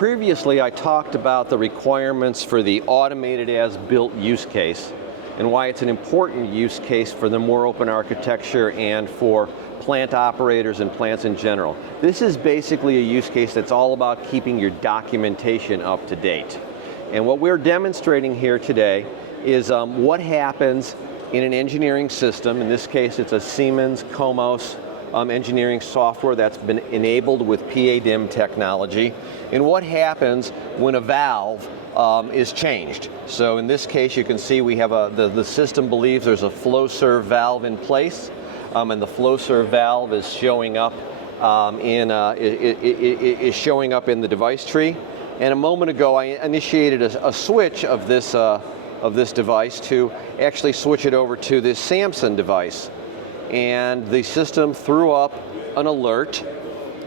Previously, I talked about the requirements for the automated as-built use case and why it's an important use case for the more open architecture and for plant operators and plants in general. This is basically a use case that's all about keeping your documentation up to date. And what we're demonstrating here today is what happens in an engineering system. In this case, it's a Siemens Comos engineering software that's been enabled with PADIM technology, and what happens when a valve is changed. So in this case, you can see we have the system believes there's a flow serve valve in place, and the flow serve valve is showing up is showing up in the device tree. And a moment ago, I initiated a switch of this device to actually switch it over to this Samsung device. And the system threw up an alert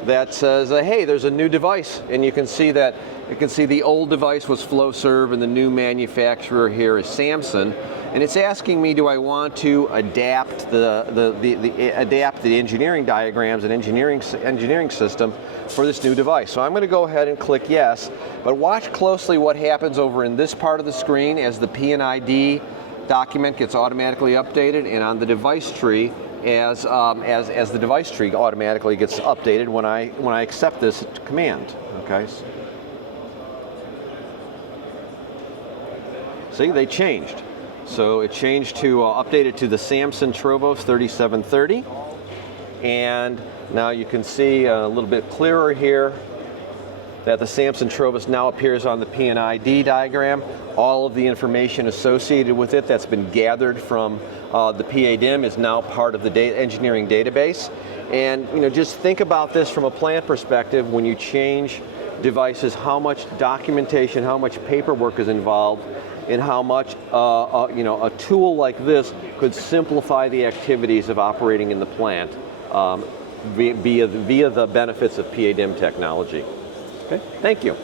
that says, hey, there's a new device. And you can see the old device was FlowServe and the new manufacturer here is Samsung. And it's asking me, do I want to adapt the engineering diagrams and engineering system for this new device? So I'm going to go ahead and click yes, but watch closely what happens over in this part of the screen as the P&ID document gets automatically updated, and on the device tree as the device tree automatically gets updated when I accept this command. Okay. See, they changed. So it changed to updated to the Samsung Trovos 3730, and now you can see a little bit clearer here that the Samsung Trovos now appears on the P&ID diagram. All of the information associated with it that's been gathered from the PADIM is now part of the engineering database. And just think about this from a plant perspective. When you change devices, how much documentation, how much paperwork is involved, and how much a tool like this could simplify the activities of operating in the plant via the benefits of PADIM technology. Okay, thank you.